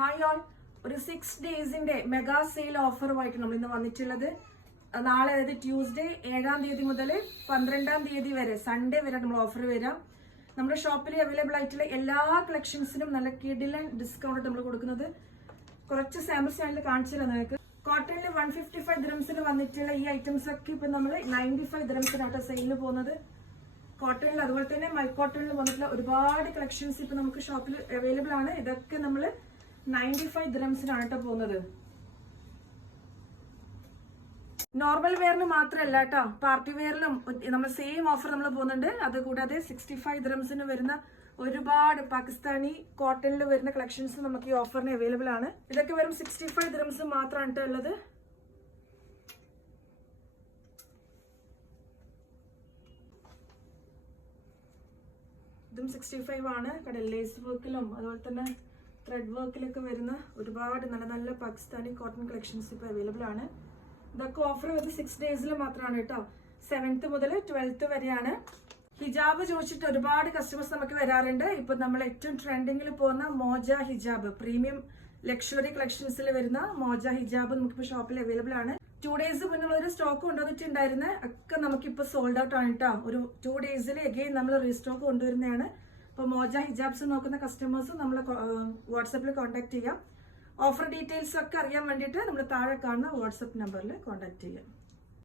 Hi all, ഒരു 6 ഡേയ്സിന്റെ mega sale ഓഫറുമായിട്ട് നമ്മൾ ഇന്ന് വന്നിട്ടുള്ളത്. നാളെ അതായത് ട്യൂസ്ഡേ 7-ാം തീയതി മുതൽ 12-ാം തീയതി വരെ സൺഡേ വരെ നമ്മൾ ഓഫർ വരാം. നമ്മുടെ ഷോപ്പിൽ അവൈലബിൾ ആയിട്ടുള്ള എല്ലാ കളക്ഷൻസിനും നല്ല കിടിലൻ ഡിസ്കൗണ്ട് നമ്മൾ കൊടുക്കുന്നത്. കുറച്ച് സാമ്പിൾസ് ഞാനിൽ കാണിച്ചു തരാം നിങ്ങൾക്ക്. കോട്ടണിൽ 155 ദിറംസിന് വന്നിട്ടുള്ള ഈ ഐറ്റംസ് ഒക്കെ ഇപ്പൊ നമ്മൾ 95 ദിറംസിനാട്ടോ സെയിലിന് പോകുന്നത്. കോട്ടണിൽ അതുപോലെ തന്നെ മൈ കോട്ടണിൽ വന്നിട്ടുള്ള ഒരുപാട് കളക്ഷൻസ് ഇപ്പൊ നമുക്ക് ഷോപ്പിൽ അവൈലബിൾ ആണ്. ഇതൊക്കെ നമ്മൾ 95 ദിറംസിനാണ് കേട്ടോ പോകുന്നത്. നോർമൽ വെയറിന് മാത്രമല്ല കേട്ടോ, പാർട്ടി വെയറിലും നമ്മൾ സെയിം ഓഫർ നമ്മൾ പോകുന്നുണ്ട്. അതുകൂടാതെ 65 ദിറംസിന് വരുന്ന ഒരുപാട് പാകിസ്ഥാനി കോട്ടണിൽ വരുന്ന കളക്ഷൻസ് നമുക്ക് ഈ ഓഫറിന് അവൈലബിൾ ആണ്. ഇതൊക്കെ വെറും 65 ദിറംസ് മാത്രമാണ് കേട്ടോ ഉള്ളത്. ഇതും 65 ആണ്. കടൽ ലേസ് വർക്കിലും അതുപോലെ തന്നെ ത്രെഡ് വർക്കിലൊക്കെ വരുന്ന ഒരുപാട് നല്ല നല്ല പാകിസ്ഥാനി കോട്ടൺ കളക്ഷൻസ് ഇപ്പോൾ അവൈലബിൾ ആണ്. ഇതൊക്കെ ഓഫർ വരുന്നത് 6 ഡേയ്സിൽ മാത്രമാണ് കേട്ടോ. 7th മുതൽ 12th വരെയാണ്. ഹിജാബ് ചോദിച്ചിട്ട് ഒരുപാട് കസ്റ്റമേഴ്സ് നമുക്ക് വരാറുണ്ട്. ഇപ്പൊ നമ്മൾ ഏറ്റവും ട്രെൻഡിങ്ങിൽ പോകുന്ന മോജ ഹിജാബ്, പ്രീമിയം ലക്ഷറി കളക്ഷൻസിൽ വരുന്ന മോജ ഹിജാബ് നമുക്കിപ്പോ ഷോപ്പിൽ അവൈലബിൾ ആണ്. 2 ഡേയ്സ് മുന്നുള്ള ഒരു സ്റ്റോക്ക് കൊണ്ടുവന്നിട്ടുണ്ടായിരുന്ന ഒക്കെ നമുക്കിപ്പോ സോൾഡ് ഔട്ട് ആണ് കേട്ടോ. ഒരു 2 ഡേയ്സിൽ അഗെയിൻ നമ്മൾ റീസ്റ്റോക്ക് കൊണ്ടുവരുന്നതാണ്. അപ്പോൾ മോജ ഹിജാബ്സ് നോക്കുന്ന കസ്റ്റമേഴ്സ് നമ്മൾ വാട്സാപ്പിൽ കോൺടാക്ട് ചെയ്യാം. ഓഫർ ഡീറ്റെയിൽസ് ഒക്കെ അറിയാൻ വേണ്ടിയിട്ട് നമ്മൾ താഴെ കാണുന്ന വാട്സാപ്പ് നമ്പറിൽ കോൺടാക്ട് ചെയ്യാം.